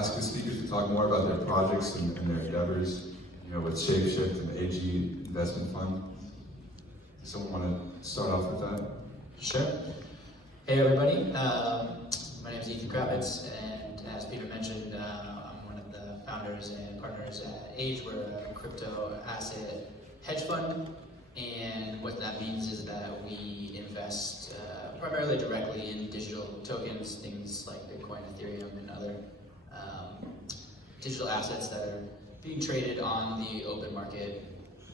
ask the speakers to talk more about their projects and their endeavors, with ShapeShift and the AG Investment Fund. Someone want to start off with that? Sure. Hey everybody, my name is Kravitz, and as Peter mentioned, I'm one of the founders and partners at AGE. We're a crypto asset hedge fund, and what that means is that we invest primarily directly in digital tokens, things like Bitcoin, Ethereum, and other digital assets that are being traded on the open market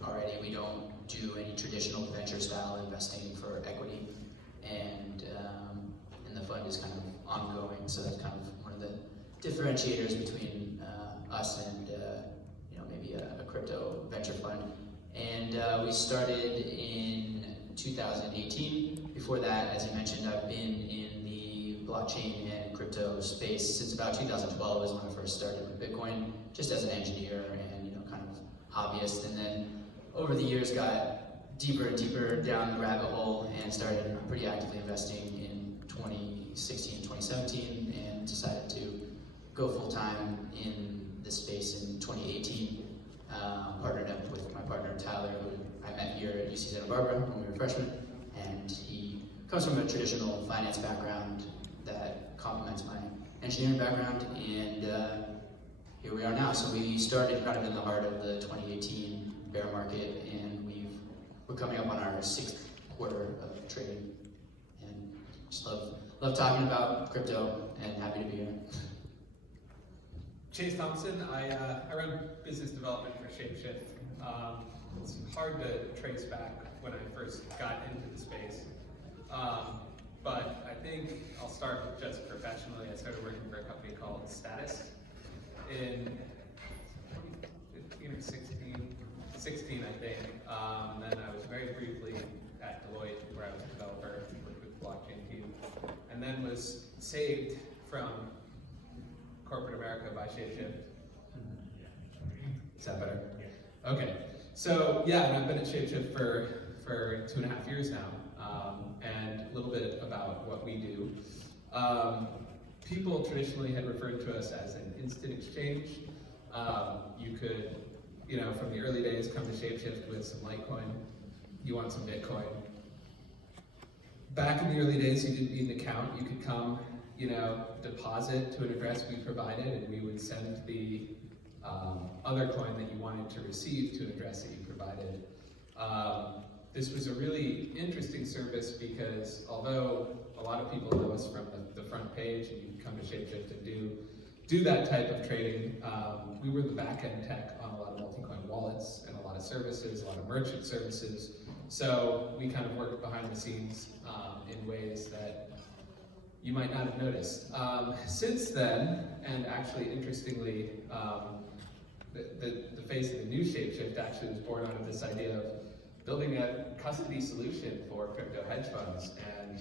already. We don't do any traditional venture style investing for equity, and the fund is kind of ongoing, so that's kind of one of the differentiators between us and maybe a crypto venture fund. And we started in 2018. Before that, as you mentioned, I've been in the blockchain and crypto space since about 2012 is when I first started with Bitcoin, just as an engineer and kind of hobbyist. And then over the years got deeper and deeper down the rabbit hole and started pretty actively investing in 2016, 2017, and decided to go full time in this space in 2018. Partnered up with my partner Tyler, who I met here at UC Santa Barbara when we were freshmen, and he comes from a traditional finance background that complements my engineering background, and here we are now. So we started kind of in the heart of the 2018 bear market, and we're coming up on our 6th quarter of trading, and just love talking about crypto, and happy to be here. Thompson, I run business development for ShapeShift. It's hard to trace back when I first got into the space, but I think I'll start with just professionally. I started working for a company called Status in 2015 or 16, I think. Then I was very briefly at Deloitte, where I was a developer, worked with the blockchain team, and then was saved from corporate America by ShapeShift. Is that better? Okay. So yeah, and I've been at ShapeShift for 2.5 years now, and a little bit about what we do. People traditionally had referred to us as an instant exchange. You could, from the early days, come to ShapeShift with some Litecoin. You want some Bitcoin. Back in the early days, you didn't need an account. You could come, deposit to an address we provided, and we would send the other coin that you wanted to receive to an address that you provided. This was a really interesting service because although a lot of people know us from the front page, and you can come to ShapeShift and do that type of trading, we were the back-end tech on a lot of multi-coin wallets and a lot of services, a lot of merchant services. So we kind of worked behind the scenes in ways that you might not have noticed. Since then, and actually interestingly, the face of the new ShapeShift actually was born out of this idea of building a custody solution for crypto hedge funds and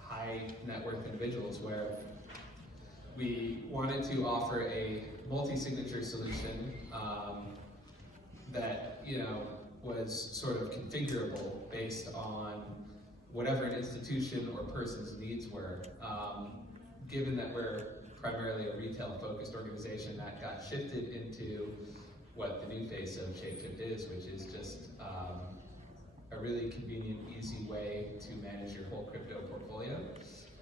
high net worth individuals, where we wanted to offer a multi-signature solution that was sort of configurable based on whatever an institution or person's needs were. Given that we're primarily a retail-focused organization, that got shifted into what the new face of ShapeShift is, which is just a really convenient, easy way to manage your whole crypto portfolio.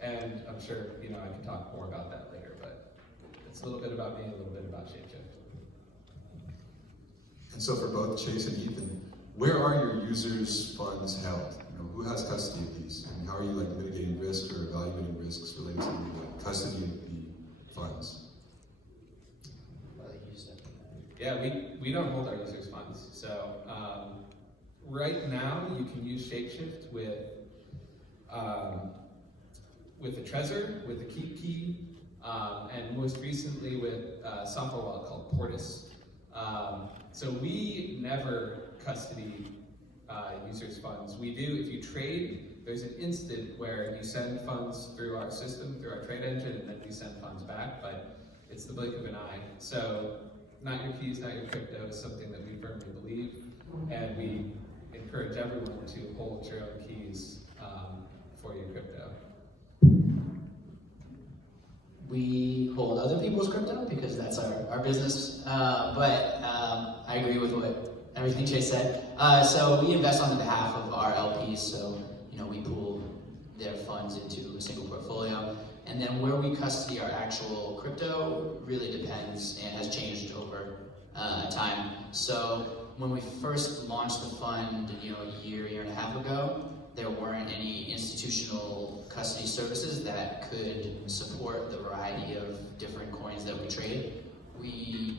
And I'm sure I can talk more about that later, but it's a little bit about me, a little bit about ShapeShift. And so for both Chase and Ethan, where are your users' funds held? Who has custody of these? And how are you mitigating risk or evaluating risks related to the custody of the funds? Yeah, we don't hold our users' funds. So right now you can use ShapeShift with a Trezor, with a Keep Key, and most recently with a software wallet called Portis. So we never custody users' funds. We do, if you trade, there's an instant where you send funds through our system, through our trade engine, and then we send funds back, but it's the blink of an eye. So not your keys, not your crypto is something that we firmly believe, and we encourage everyone to hold your own keys for your crypto. We hold other other people's crypto because that's our business. But I agree with everything Chase said. So we invest on behalf of our LPs. So we pool their funds into a single portfolio, and then where we custody our actual crypto really depends and has changed over time. So when we first launched the fund, a year and a half ago, there weren't any institutional custody services that could support the variety of different coins that we trade. We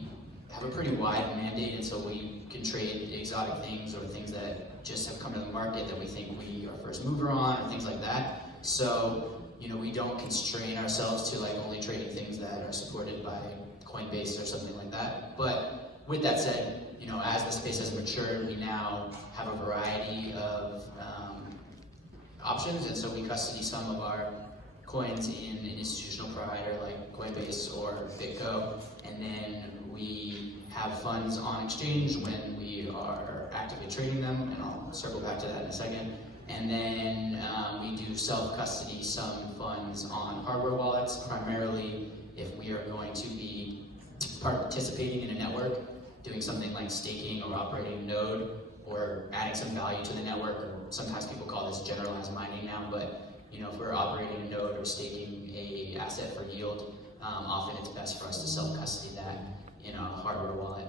have a pretty wide mandate, and so we can trade exotic things or things that just have come to the market that we think we are first mover on, or things like that. So, we don't constrain ourselves to only trading things that are supported by Coinbase or something like that. But with that said, as the space has matured, we now have a variety of options, and so we custody some of our coins in an institutional provider like Coinbase or BitGo, and then we have funds on exchange when we are actively trading them, and I'll circle back to that in a second. And then we do self-custody some funds on hardware wallets, primarily if we are going to be participating in a network, doing something like staking or operating a node, or adding some value to the network, or sometimes people call this generalized mining now, but if we're operating a node or staking a asset for yield, often it's best for us to self-custody that in a hardware wallet.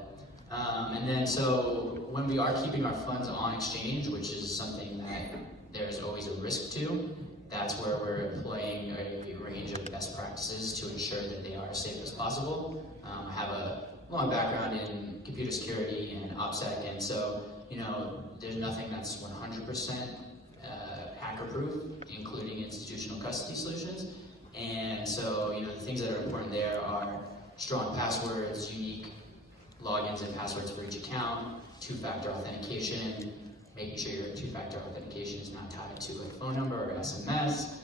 And then so when we are keeping our funds on exchange, which is something that there's always a risk to, that's where we're employing a range of best practices to ensure that they are as safe as possible. I have a long background in computer security and OPSEC, and so there's nothing that's 100% hacker-proof, including institutional custody solutions. And so the things that are important there are strong passwords, unique logins and passwords for each account, two-factor authentication, making sure your two-factor authentication is not tied to a phone number or SMS,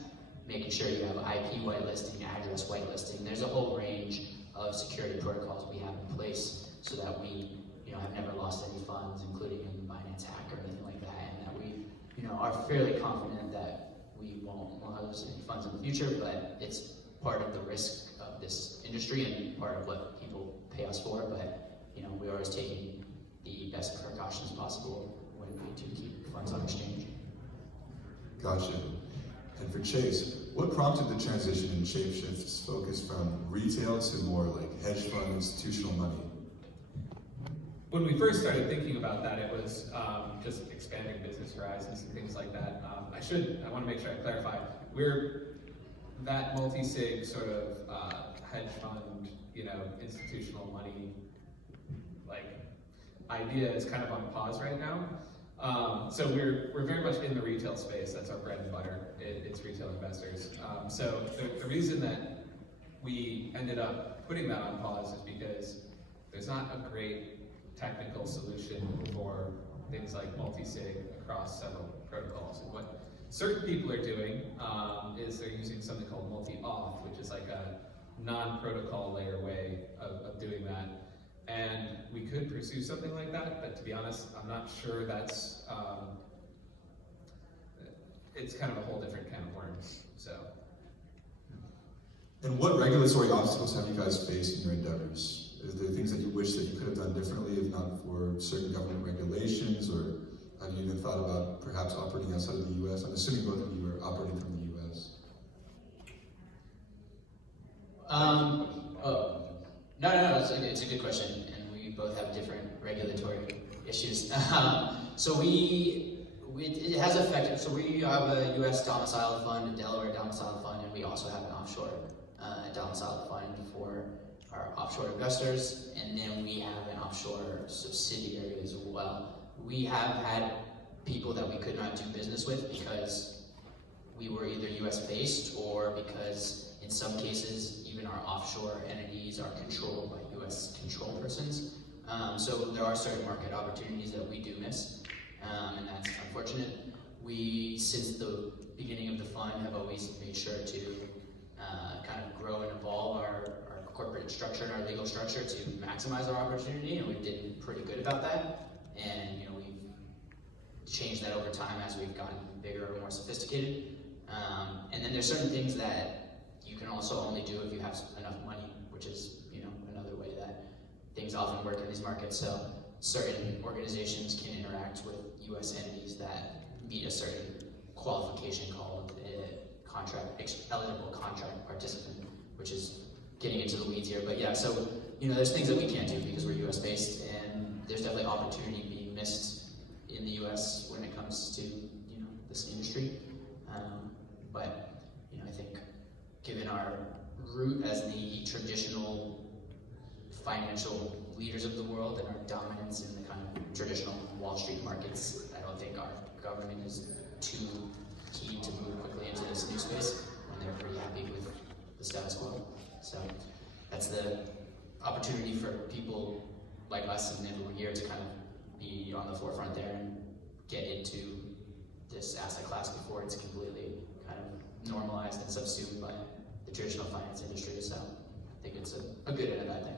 making sure you have IP whitelisting, address whitelisting. There's a whole range of security protocols we have in place so that we have never lost any funds, including a Binance hack or anything like that, and that we are fairly confident that we won't lose any funds in the future, but it's part of the risk of this industry and part of what people pay us for. But we're always taking the best precautions possible when we do keep funds on exchange. Gotcha. And for Chase, what prompted the transition in ShapeShift's focus from retail to more like hedge fund institutional money? When we first started thinking about that, it was just expanding business horizons and things like that. I want to make sure I clarify. We're that multi-sig sort of hedge fund, institutional money idea is kind of on pause right now. So we're very much in the retail space. That's our bread and butter. It's retail investors. So the reason that we ended up putting that on pause is because there's not a great technical solution for things like multi-sig across several protocols. And what certain people are doing is they're using something called multi-auth, which is like a non-protocol layer way of doing that. And we could pursue something like that, but to be honest, I'm not sure that's, it's kind of a whole different can of worms, so. And what regulatory obstacles have you guys faced in your endeavors? Is there things that you wish that you could have done differently if not for certain government regulations, or have you even thought about perhaps operating outside of the US? I'm assuming both of you are operating from the US. No, it's a good question, and we both have different regulatory issues. So it has affected, so we have a US domiciled fund, a Delaware domiciled fund, and we also have an offshore domiciled fund for our offshore investors, and then we have an offshore subsidiary as well. We have had people that we could not do business with because we were either US based or because in some cases even our offshore entities are controlled by US control persons. So there are certain market opportunities that we do miss, and that's unfortunate. We, since the beginning of the fund, have always made sure to kind of grow and evolve our corporate structure and our legal structure to maximize our opportunity, and we've been pretty good about that. And we've changed that over time as we've gotten bigger and more sophisticated. And then there's certain things that you can also only do if you have enough money, which is another way that things often work in these markets. So certain organizations can interact with U.S. entities that meet a certain qualification called a eligible contract participant, which is getting into the weeds here. But yeah, so there's things that we can't do because we're U.S. based, and there's definitely opportunity being missed in the U.S. when it comes to this industry. But I think given our root as the traditional financial leaders of the world and our dominance in the kind of traditional Wall Street markets, I don't think our government is too keen to move quickly into this new space when they're pretty happy with the status quo. So that's the opportunity for people like us and everyone here to kind of be on the forefront there and get into this asset class before it's completely kind of normalized and subsumed by the traditional finance industry. So I think it's a good and a bad thing.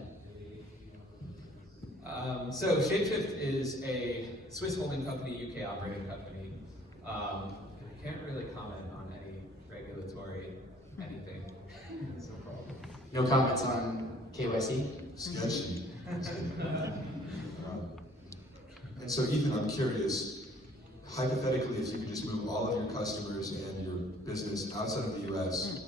So ShapeShift is a Swiss holding company, UK operating company. I can't really comment on any regulatory anything. That's no problem. No comments on KYC? Sketchy. And so Ethan, I'm curious, hypothetically, if you could just move all of your customers and your business outside of the US,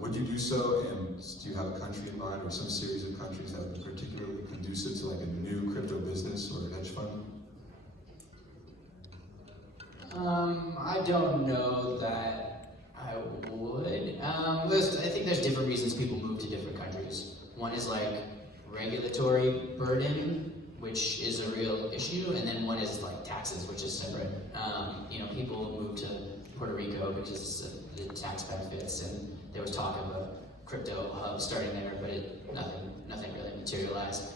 would you do so? And do you have a country in mind or some series of countries that would be particularly conducive to like a new crypto business or hedge fund? I don't know that I would. I think there's different reasons people move to different countries. One is like regulatory burden, which is a real issue, and then one is like taxes, which is separate. People move to Puerto Rico because of the tax benefits, and there was talk of a crypto hub starting there, but nothing really materialized.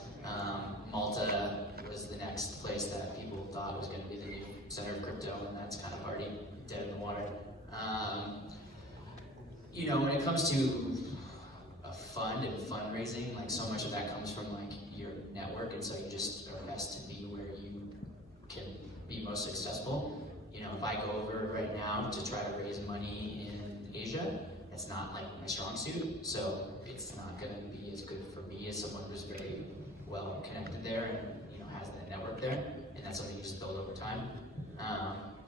Malta was the next place that people thought was going to be the new center of crypto, and that's kind of already dead in the water. When it comes to a fund and fundraising, like so much of that comes from like your network, and so you just are best to be where you can be most successful. If I go over right now to try to raise money in Asia, it's not like my strong suit, so it's not going to be as good for me as someone who's very well connected there and has that network there, and that's something you just build over time.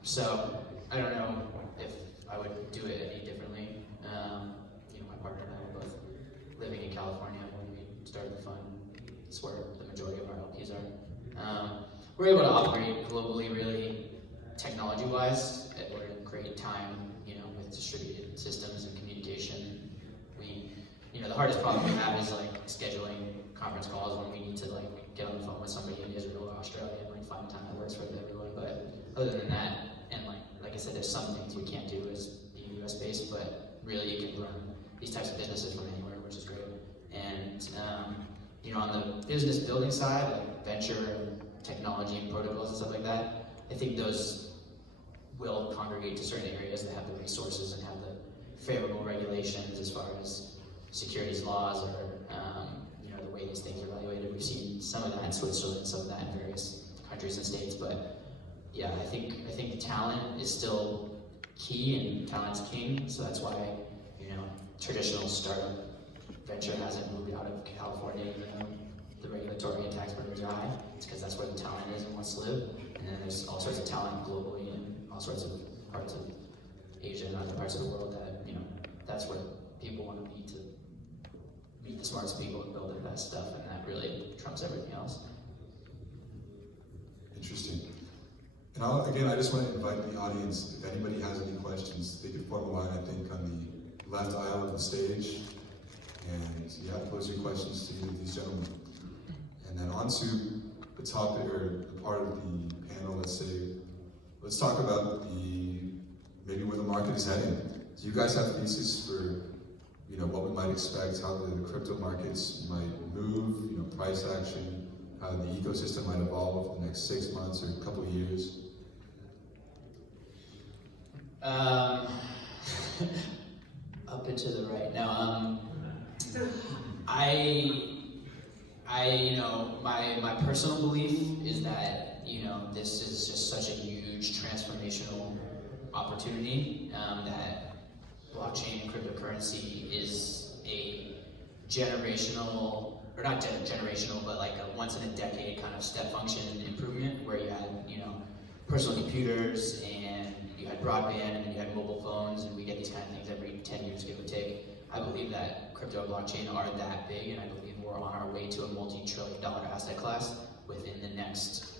So I don't know if I would do it any differently. My partner and I were both living in California when we started the fund. It's where the majority of our LPs are. We're able to operate globally, really technology-wise. We're in great time, with distributed systems and communication. The hardest problem we have is like scheduling conference calls when we need to like get on the phone with somebody in Israel or Australia and like find time that works for everyone. But other than that, and like I said, there's some things we can't do as being US based, but really you can run these types of businesses from anywhere, which is great. And on the business building side, like venture and technology and protocols and stuff like that, I think those will congregate to certain areas that have the resources and have the favorable regulations as far as securities laws or the way these things are evaluated. We've seen some of that in Switzerland, some of that in various countries and states, but yeah, I think talent is still key and talent's king, so that's why traditional startup venture hasn't moved out of California, the regulatory and tax burdens are high. It's because that's where the talent is and wants to live. And then there's all sorts of talent globally in all sorts of parts of Asia and other parts of the world that that's where people want to meet the smartest people and build their best stuff, and that really trumps everything else. Interesting. And I just want to invite the audience, if anybody has any questions, they could form a line, I think, on the left aisle of the stage. And pose your questions to either of these gentlemen. And then on to the topic or the part of the panel, let's talk about maybe where the market is heading. Do you guys have theses for what we might expect, how the crypto markets might move, price action, how the ecosystem might evolve over the next 6 months or a couple of years? Up and to the right. Now, my personal belief is that, this is just such a huge transformational opportunity, that blockchain and cryptocurrency is a generational, or not generational, but like a once in a decade kind of step function improvement where you had, personal computers and you had broadband and then you had mobile phones, and we get these kind of things every 10 years, give or take. I believe that crypto and blockchain are that big, and I believe we're on our way to a multi-trillion-dollar asset class within the next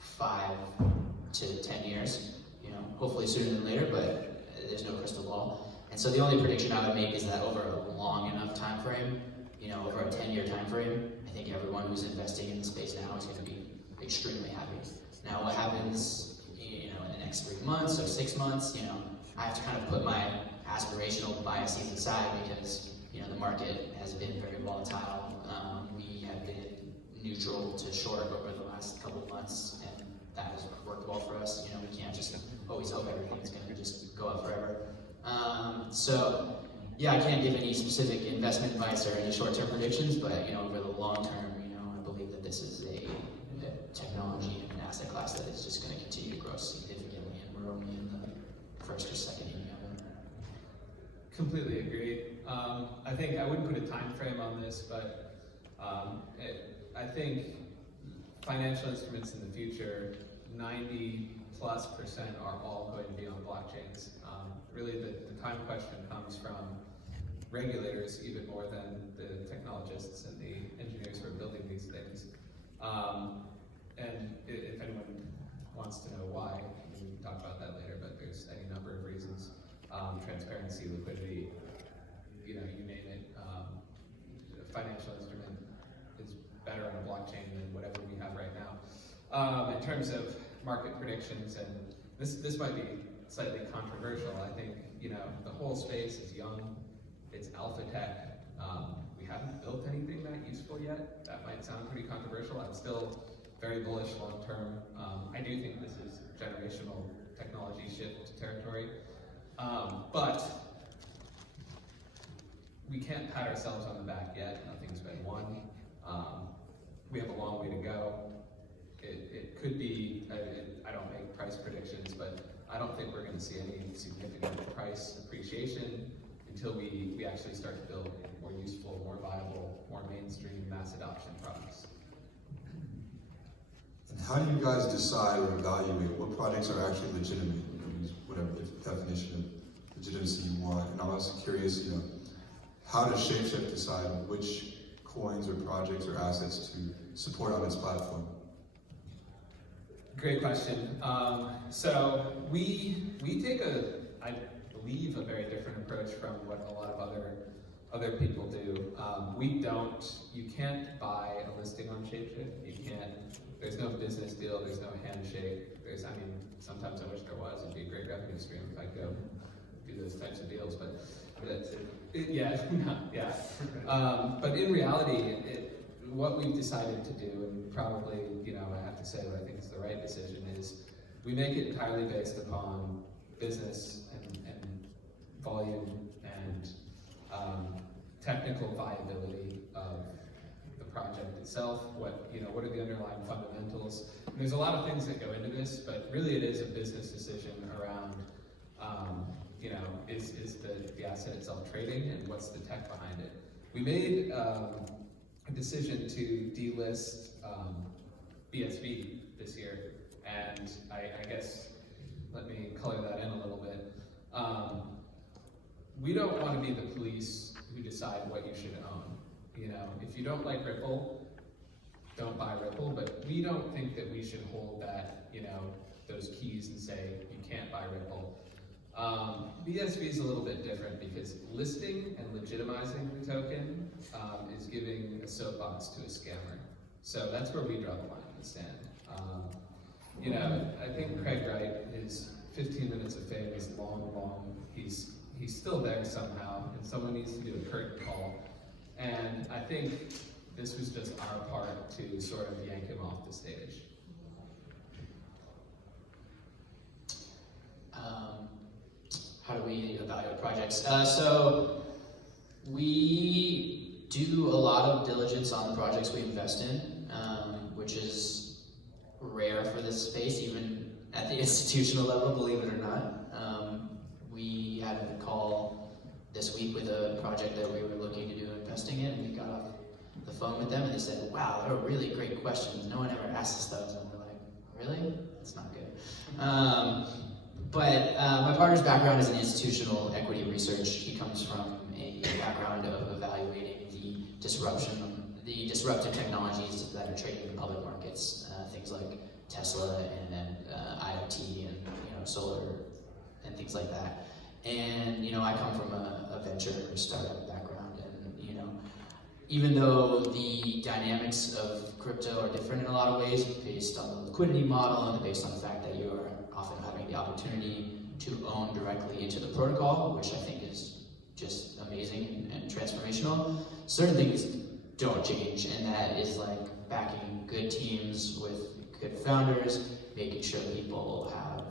5 to 10 years. Hopefully sooner than later, but there's no crystal ball. And so the only prediction I would make is that over a long enough time frame, over a 10-year time frame, I think everyone who's investing in the space now is going to be extremely happy. Now, what happens, in the next 3 months or 6 months, I have to kind of put my aspirational biases aside because, the market has been very volatile. We have been neutral to short over the last couple of months, and that has worked well for us. We can't just always hope everything's going to just go up forever. So, yeah, I can't give any specific investment advice or any short-term predictions, but over the long term, I believe that this is a technology and an asset class that is just going to continue to grow significantly, and we're only in the first or second inning of it. Completely agree. I think I wouldn't put a time frame on this, but I think financial instruments in the future, 90+% are all going to be on blockchains. Really, the time question comes from regulators even more than the technologists and the engineers who are building these things. And if anyone wants to know why, we can talk about that later, but there's any number of reasons. Transparency, liquidity, you name it. A financial instrument is better on a blockchain than whatever we have right now. In terms of market predictions, and this might be slightly controversial. I think, the whole space is young, it's alpha tech. We haven't built anything that useful yet. That might sound pretty controversial. I'm still very bullish long term. I do think this is generational technology shift territory. But we can't pat ourselves on the back yet. Nothing's been won. We have a long way to go. It could be, I don't make price predictions, but I don't think we're going to see any significant price appreciation until we actually start to build more useful, more viable, more mainstream mass adoption products. And how do you guys decide or evaluate what projects are actually legitimate? Use whatever definition of legitimacy you want. And I'm also curious, how does ShapeShift decide which coins or projects or assets to support on its platform? Great question. So we take I believe, a very different approach from what a lot of other people do. You can't buy a listing on ShapeShift. There's no business deal, there's no handshake. Sometimes I wish there was. It'd be a great revenue stream if I could go do those types of deals, but but in reality, what we've decided to do, and probably, I have to say what I think is the right decision, is we make it entirely based upon business and volume and technical viability of the project itself. What are the underlying fundamentals? And there's a lot of things that go into this, but really it is a business decision around, is the asset itself trading, and what's the tech behind it. We made a decision to delist BSV this year, and I guess let me color that in a little bit. We don't want to be the police who decide what you should own. If you don't like Ripple, don't buy Ripple, but we don't think that we should hold that, those keys and say you can't buy Ripple. BSV is a little bit different because listing and legitimizing the token is giving a soapbox to a scammer. So that's where we draw the line in the sand. I think Craig Wright, his 15 minutes of fame is long. He's still there somehow, and someone needs to do a curtain call. And I think this was just our part to sort of yank him off the stage. How do we evaluate projects? So we do a lot of diligence on the projects we invest in, which is rare for this space, even at the institutional level, believe it or not. We had a call this week with a project that we were looking to do investing in, and we got off the phone with them, and they said, wow, they were really great questions. No one ever asked us those. And we're like, really? That's not good. But my partner's background is in institutional equity research. He comes from a background of evaluating the disruptive technologies that are traded in the public markets, things like Tesla and IoT and solar and things like that. And I come from a venture startup background, and even though the dynamics of crypto are different in a lot of ways, based on the liquidity model and based on the fact that you are often having the opportunity to own directly into the protocol, which I think is just amazing and transformational, certain things don't change, and that is like backing good teams with good founders, making sure people have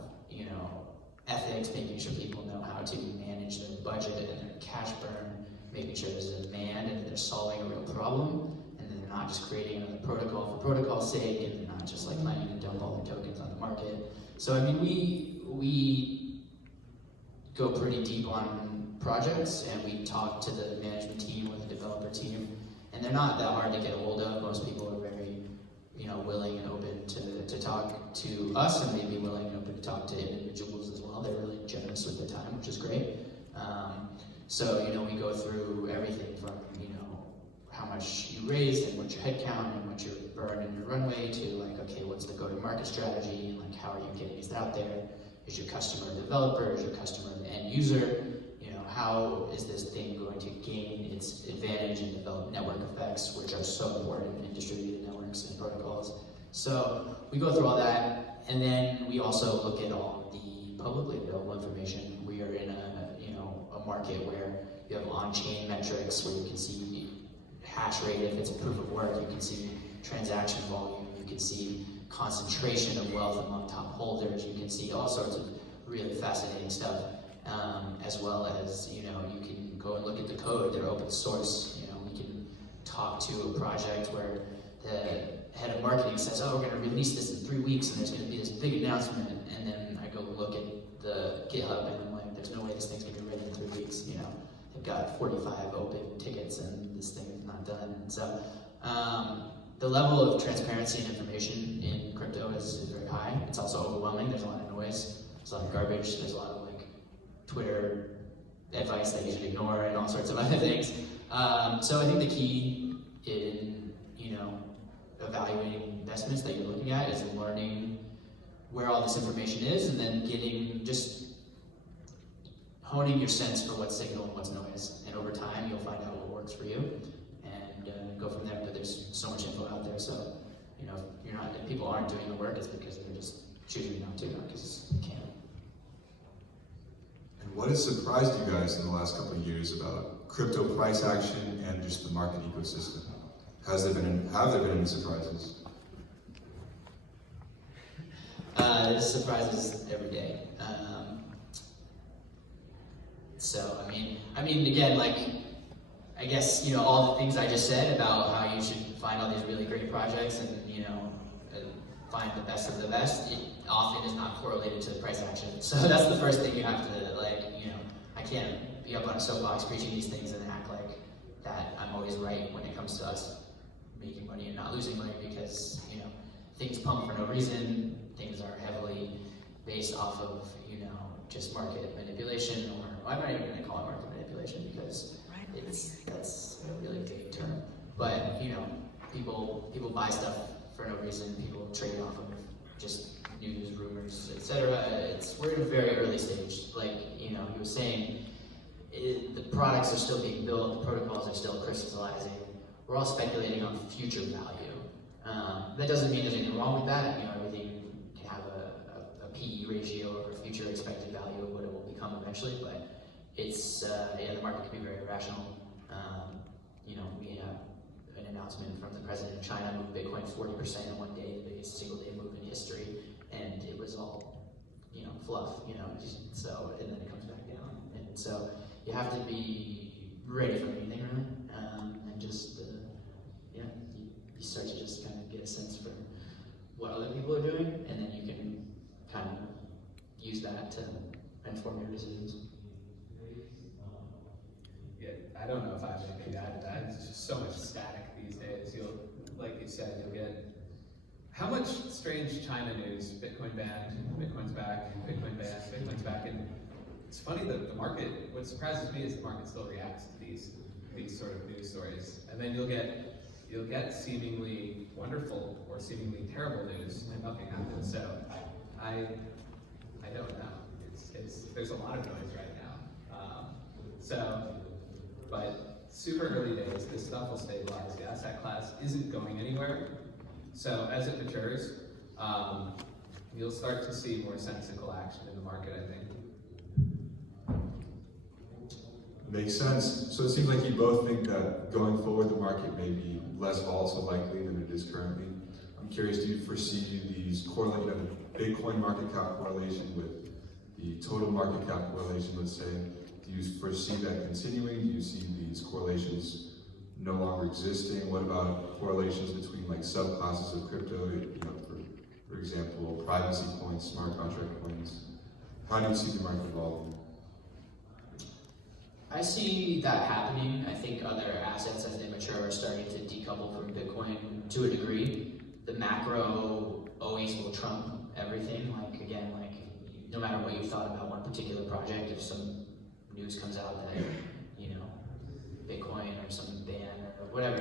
ethics, making sure people know how to manage their budget and their cash burn, making sure there's a demand and that they're solving a real problem, and then they're not just creating another protocol for protocol's sake, and they're not just like planning to dump all their tokens on the market. So I mean, we go pretty deep on projects, and we talk to the management team or the developer team, and they're not that hard to get a hold of. Most people are very willing and open to talk to us, and maybe willing and open to talk to individuals as well. They're really generous with their time, which is great. So we go through everything from how much you raised and what's your head count and what your burn and your runway to like, okay, what's the go-to-market strategy, and like how are you getting it out there? Is your customer a developer? Is your customer an end user? How is this thing going to gain its advantage and develop network effects, which are so important in distributed networks and protocols? So we go through all that, and then we also look at all the publicly available information. We are in a market where you have on-chain metrics where you can see hash rate if it's a proof of work, you can see transaction volume, you can see concentration of wealth among top holders, you can see all sorts of really fascinating stuff, as well as you can go and look at the code. They're open source. We can talk to a project where the head of marketing says, oh, we're going to release this in 3 weeks and there's going to be this big announcement, and then I go look at the GitHub and I'm like, there's no way this thing's going to be ready in 3 weeks. They've got 45 open tickets and this thing is not done. And so the level of transparency and information in crypto is very high. It's also overwhelming. There's a lot of noise. There's a lot of garbage. There's a lot of Twitter advice that you should ignore and all sorts of other things. So I think the key in evaluating investments that you're looking at is learning where all this information is, and then honing your sense for what's signal and what's noise. And over time, you'll find out what works for you, and go from there. But there's so much info out there, so if people aren't doing the work, it's because they're just choosing not to, not because they can't. And what has surprised you guys in the last couple of years about crypto price action and just the market ecosystem? Have there been any surprises? There's surprises every day. So I mean, again, I guess all the things I just said about how you should find all these really great projects and find the best of the best. It often is not correlated to the price action. So that's the first thing you have to I can't be up on a soapbox preaching these things and act like that I'm always right when it comes to us making money and not losing money, because things pump for no reason. Things are heavily based off of just market manipulation, or I'm not even going to call it market manipulation because that's a really vague term. But people buy stuff for no reason. People trade off of just news, rumors, etc. We're in a very early stage. He was saying, the products are still being built, the protocols are still crystallizing. We're all speculating on future value. That doesn't mean there's anything wrong with that. Everything can have a PE ratio or a future expected value of what it will become eventually, but it's the market can be very irrational. We have an announcement from the president of China moved Bitcoin 40% in one day, the biggest single day move in history, and it was all fluff, so, and then it comes back down. And so you have to be ready for anything, really, and just you start to just kind of get a sense for what other people are doing, and then you can kind of use that to inform your decisions. Yeah, I don't know if I have anything to add to that. It's just so much static these days. Like you said, you'll get how much strange China news, Bitcoin banned, Bitcoin's back, Bitcoin banned, Bitcoin's back. And it's funny that the market, what surprises me is the market still reacts to these sort of news stories. And then you'll get seemingly wonderful or seemingly terrible news and nothing happens. So I don't know. There's a lot of noise right now. But super early days, this stuff will stabilize. The asset class isn't going anywhere. So as it matures, you'll start to see more sensible action in the market, I think. Makes sense. So it seems like you both think that going forward, the market may be less volatile likely than it is currently. I'm curious, do you foresee these correlate, the Bitcoin market cap correlation with the total market cap correlation, let's say? Do you foresee that continuing? Do you see these correlations no longer existing? What about correlations between like subclasses of crypto? For example, privacy coins, smart contract coins. How do you see the market evolving? I see that happening. I think other assets as they mature are starting to decouple from Bitcoin to a degree. The macro always will trump everything. Like no matter what you thought about one particular project, if some news comes out that, Bitcoin or some ban or whatever,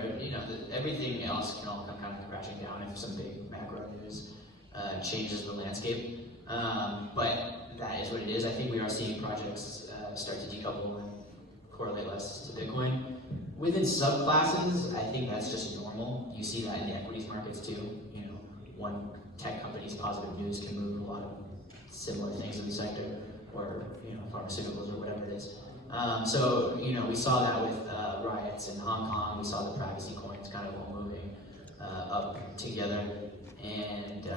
everything else can all come kind of crashing down if some big macro news changes the landscape. But that is what it is. I think we are seeing projects start to decouple and correlate less to Bitcoin. Within subclasses, I think that's just normal. You see that in the equities markets too. One tech company's positive news can move a lot of similar things in the sector, or pharmaceuticals or whatever it is. So we saw that with riots in Hong Kong. We saw the privacy coins kind of all moving up together, and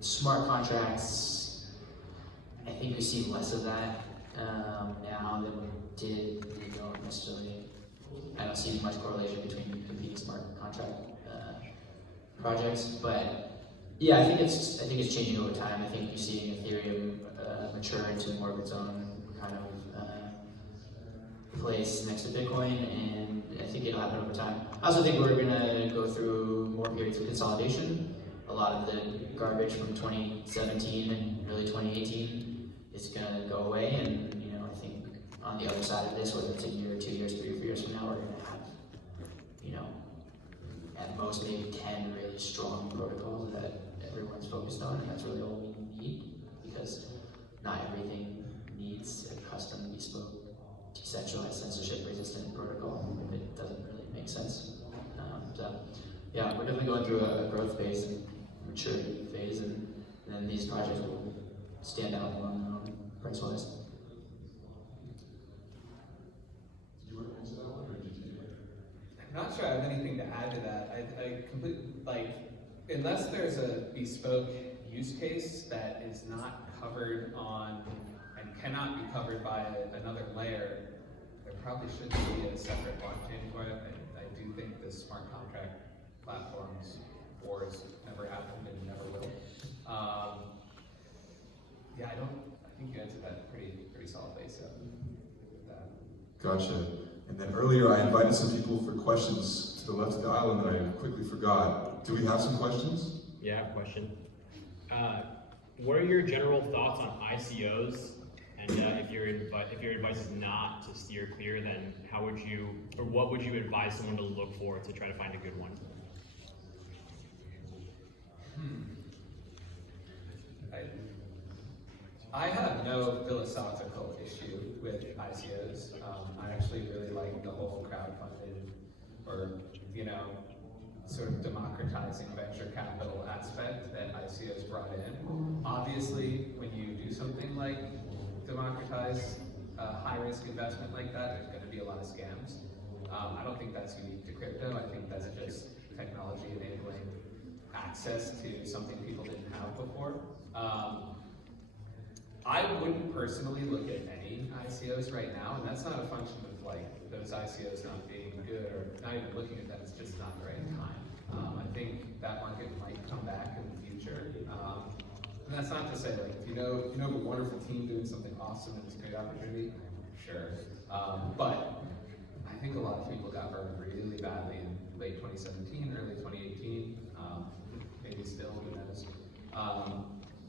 smart contracts. I think we see less of that now than we did. We don't necessarily. I don't see much correlation between competing smart contract projects, but yeah, I think it's changing over time. I think you're seeing Ethereum mature into more of its own kind of place next to Bitcoin, and I think it'll happen over time. I also think we're gonna go through more periods of consolidation. A lot of the garbage from 2017 and early 2018 is gonna go away, and I think on the other side of this, whether it's a year, 2 years, 3 or 4 years from now, we're gonna have at most maybe 10 really strong protocols that everyone's focused on, and that's really all we need, because not everything needs a custom, bespoke, decentralized, censorship-resistant protocol if it doesn't really make sense. Yeah, we're definitely going through a growth phase and maturity phase, and then these projects will stand out more on their own price-wise. Did you want to answer that one, or did you? I'm not sure I have anything to add to that. I completely, unless there's a bespoke use case that is not covered on and cannot be covered by another layer, there probably should be a separate blockchain for it. I do think the smart contract platforms wars never happened and never will. I think you answered that pretty solidly. So Gotcha. And then earlier I invited some people for questions to the left of the aisle, and then I quickly forgot. Do we have some questions? Yeah, I have a question. What are your general thoughts on ICOs? And if your advice is not to steer clear, then what would you advise someone to look for to try to find a good one? I have no philosophical issue with ICOs. I actually really like the whole crowdfunding, or sort of democratizing venture capital aspect that ICOs brought in. Obviously, when you do something like democratize high-risk investment like that, there's going to be a lot of scams. I don't think that's unique to crypto. I think that's just technology enabling access to something people didn't have before. I wouldn't personally look at any ICOs right now, and that's not a function of those ICOs not being good or not even looking at them. It's just not the right time. I think that market might come back in the future. And that's not to say if you know of a wonderful team doing something awesome and it's a great opportunity, sure. But really badly in late 2017, early 2018, maybe still, who knows.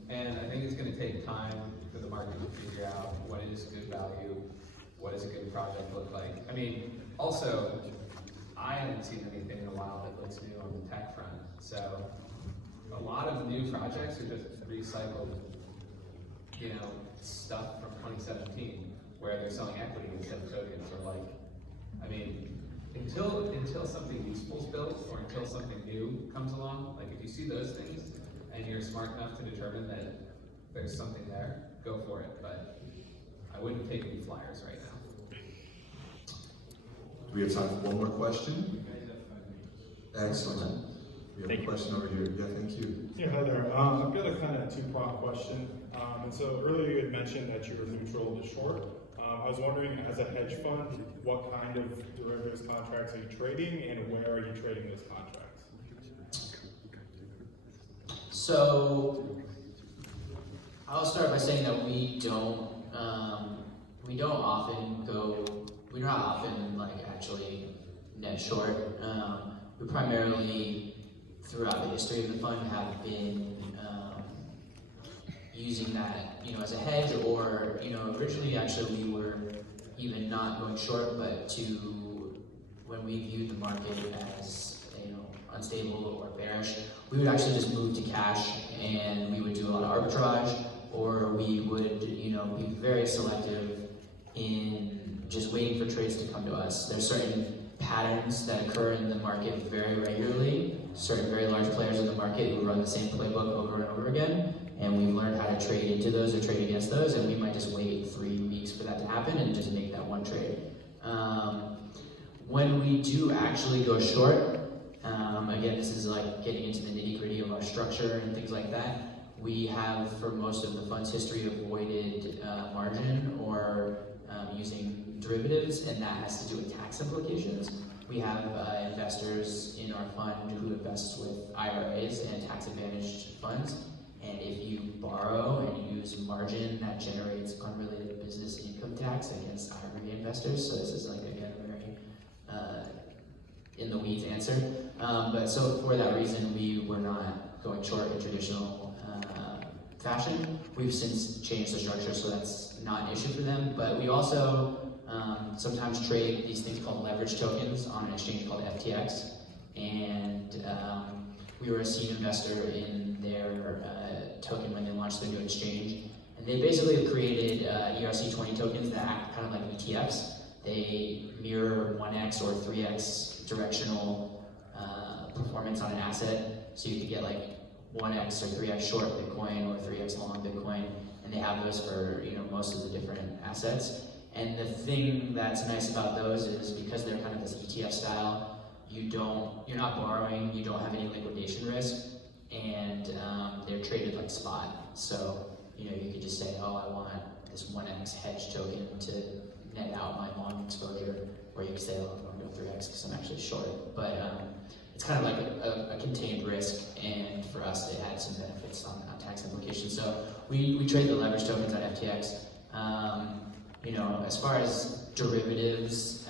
And I think it's going to take time for the market to figure out what is good value, what does a good project look like. I mean, also, I haven't seen anything in a while that looks new on the tech front. So a lot of new projects are just recycled, you know, stuff from 2017 where they're selling equity instead of tokens, or like, I mean, until something useful is built or until something new comes along, like if you see those things and you're smart enough to determine that there's something there, go for it. But I wouldn't take any flyers right now. Do we have time for one more question? Excellent. We have a question over here. Yeah, thank you. Yeah, hi there. I've got a kind of two-pronged question. And so earlier you had mentioned that you were neutral to short. I was wondering, as a hedge fund, what kind of derivatives contracts are you trading, and where are you trading those contracts? So I'll start by saying that we don't often like actually net short. We primarily, throughout the history of the fund, have been using that, you know, as a hedge, or, you know, originally actually we were even not going short, but when we viewed the market as, you know, unstable or bearish, we would actually just move to cash, and we would do a lot of arbitrage, or we would, you know, be very selective in just waiting for trades to come to us. There's certain patterns that occur in the market very regularly. Certain very large players in the market who run the same playbook over and over again, and we've learned how to trade into those or trade against those, and we might just wait 3 weeks for that to happen and just make that one trade. When we do actually go short, again, this is like getting into the nitty-gritty of our structure and things like that. We have, for most of the fund's history, avoided margin or using derivatives, and that has to do with tax implications. We have investors in our fund who invests with IRAs and tax-advantaged funds, and if you borrow and use margin, that generates unrelated business income tax against IRA investors. So this is like, again, a very in the weeds answer. But so for that reason, we were not going short in traditional fashion. We've since changed the structure, so that's not an issue for them. But we also sometimes trade these things called leverage tokens on an exchange called FTX. And we were a seed investor in their token when they launched their new exchange. And they basically have created ERC20 tokens that act kind of like ETFs. They mirror 1x or 3x directional performance on an asset. So you could get like 1x or 3x short Bitcoin or 3x long Bitcoin. And they have those for, you know, most of the different assets. And the thing that's nice about those is because they're kind of this ETF style, you're not borrowing, you don't have any liquidation risk, and they're traded like spot. So, you know, you could just say, oh, I want this 1x hedge token to net out my long exposure, or you could say, oh, I'm going to go 3x because I'm actually short. But it's kind of like a contained risk, and for us, it had some benefits on tax implications. So we trade the leverage tokens on FTX. You know, as far as derivatives,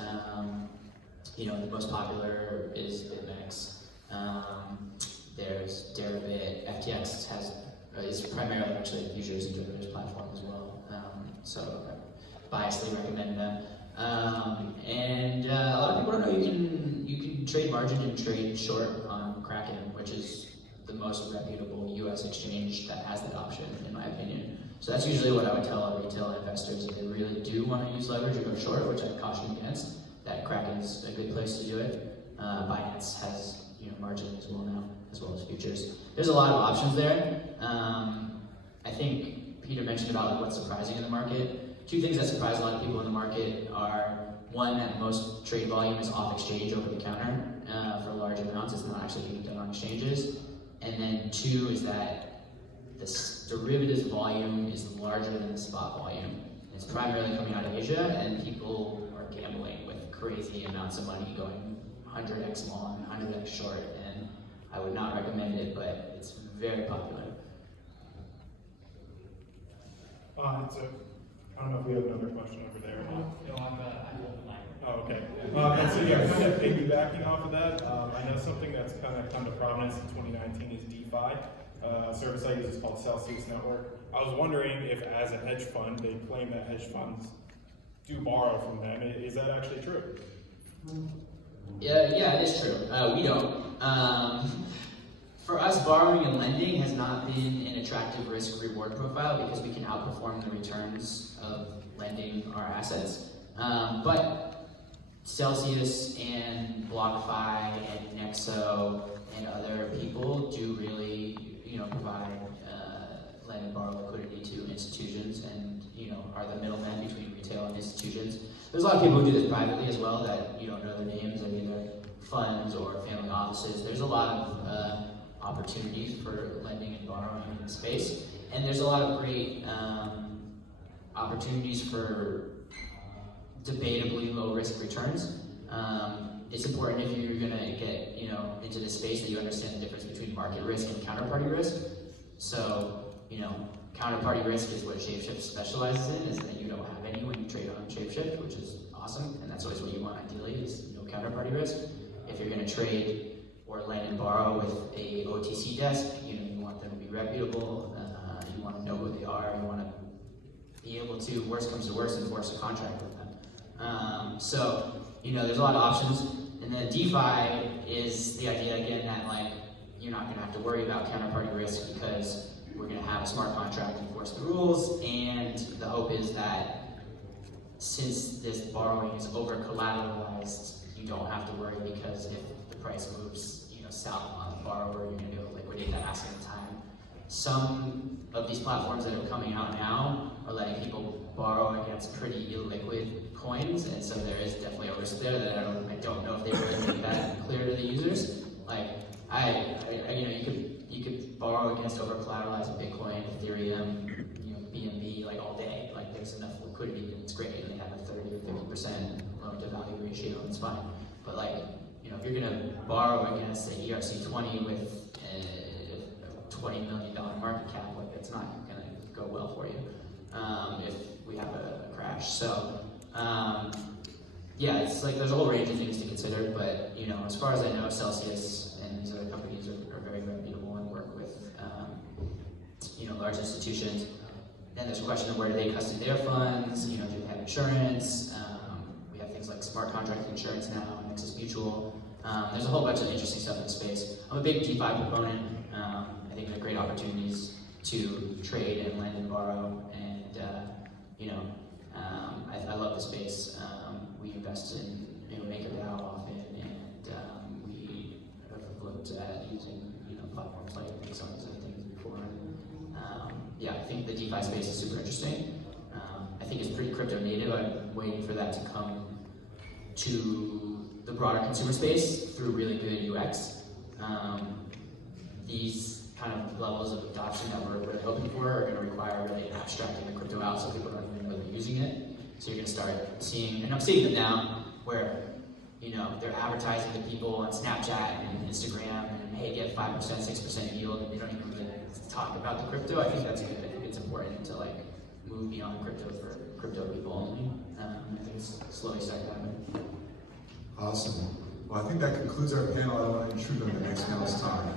you know, the most popular is BitMEX. There's Deribit. FTX is primarily actually a futures and derivatives platform as well. So I biasedly recommend them. And a lot of people don't know you can trade margin and trade short on Kraken, which is the most reputable US exchange that has that option, in my opinion. So that's usually what I would tell our retail investors if they really do want to use leverage or go short, which I caution against. That Kraken is a good place to do it. Binance has, you know, margin as well now, as well as futures. There's a lot of options there. I think Peter mentioned about what's surprising in the market. Two things that surprise a lot of people in the market are, one, that most trade volume is off exchange over the counter for large amounts. It's not actually being done on exchanges. And then two is that the derivatives volume is larger than the spot volume. It's primarily coming out of Asia, and people are gambling with crazy amounts of money, going 100x long, 100x short, and I would not recommend it, but it's very popular. I don't know if we have another question over there. No, I'm the line. Oh, okay. And so yeah, kind of piggybacking off of that, I know something that's kind of come to prominence in 2019 is DeFi. A service I use is called Celsius Network. I was wondering if, as a hedge fund, they claim that hedge funds do borrow from them. Is that actually true? Yeah, it is true. We don't. For us, borrowing and lending has not been an attractive risk-reward profile because we can outperform the returns of lending our assets. But Celsius and BlockFi and Nexo and other people do really, provide lend and borrow liquidity to institutions and, are the middlemen between retail and institutions. There's a lot of people who do this privately as well that you don't know their names of either funds or family offices. There's a lot of opportunities for lending and borrowing in the space. And there's a lot of great opportunities for debatably low risk returns. It's important if you're gonna get into this space that you understand the difference between market risk and counterparty risk. So, counterparty risk is what ShapeShift specializes in, is that you don't have any when you trade on ShapeShift, which is awesome, and that's always what you want ideally, is no counterparty risk. If you're gonna trade or lend and borrow with a OTC desk, you want them to be reputable, you want to know who they are, you want to be able to, worst comes to worst, enforce a contract with them. So, there's a lot of options. And then DeFi is the idea again that you're not gonna have to worry about counterparty risk because we're gonna have a smart contract enforce the rules, and the hope is that since this borrowing is over collateralized, you don't have to worry because if the price moves south on the borrower, you're going to be able to liquidate that asset in time. Some of these platforms that are coming out now are letting people borrow against pretty illiquid coins, and so there is definitely a risk there that I don't know if they really make that clear to the users. You could borrow against over collateralized Bitcoin, Ethereum, BNB all day. There's enough liquidity and it's great, and they have a 30 or 50% loan to value ratio, and it's fine. But if you're going to borrow against an ERC20 with a $20 million market cap, it's not going to go well for you if we have a crash. So, it's there's a whole range of things to consider, but as far as I know, Celsius and these other companies are very reputable and work with large institutions. Then there's a question of where do they custody their funds, do they have insurance? We have things like smart contract insurance now, Nexus Mutual. There's a whole bunch of interesting stuff in the space. I'm a big DeFi proponent. I think they're great opportunities to trade and lend and borrow, and I love the space. We invest in MakerDAO often, and we have looked at using platforms like some of these other things before. I think the DeFi space is super interesting. I think it's pretty crypto native. I'm waiting for that to come to the broader consumer space through really good UX. These kind of levels of adoption that we're really hoping for are going to require really abstracting the crypto out so people don't even know they're using it. So you're going to start seeing, and I'm seeing them now, where they're advertising to people on Snapchat and Instagram, and hey, get 5%, 6% yield, and they don't even really talk about the crypto. I think that's good. I think it's important to move beyond crypto for crypto people only. I think it's slowly starting to happen. Awesome. Well, I think that concludes our panel. I don't want to intrude on the next panel's time.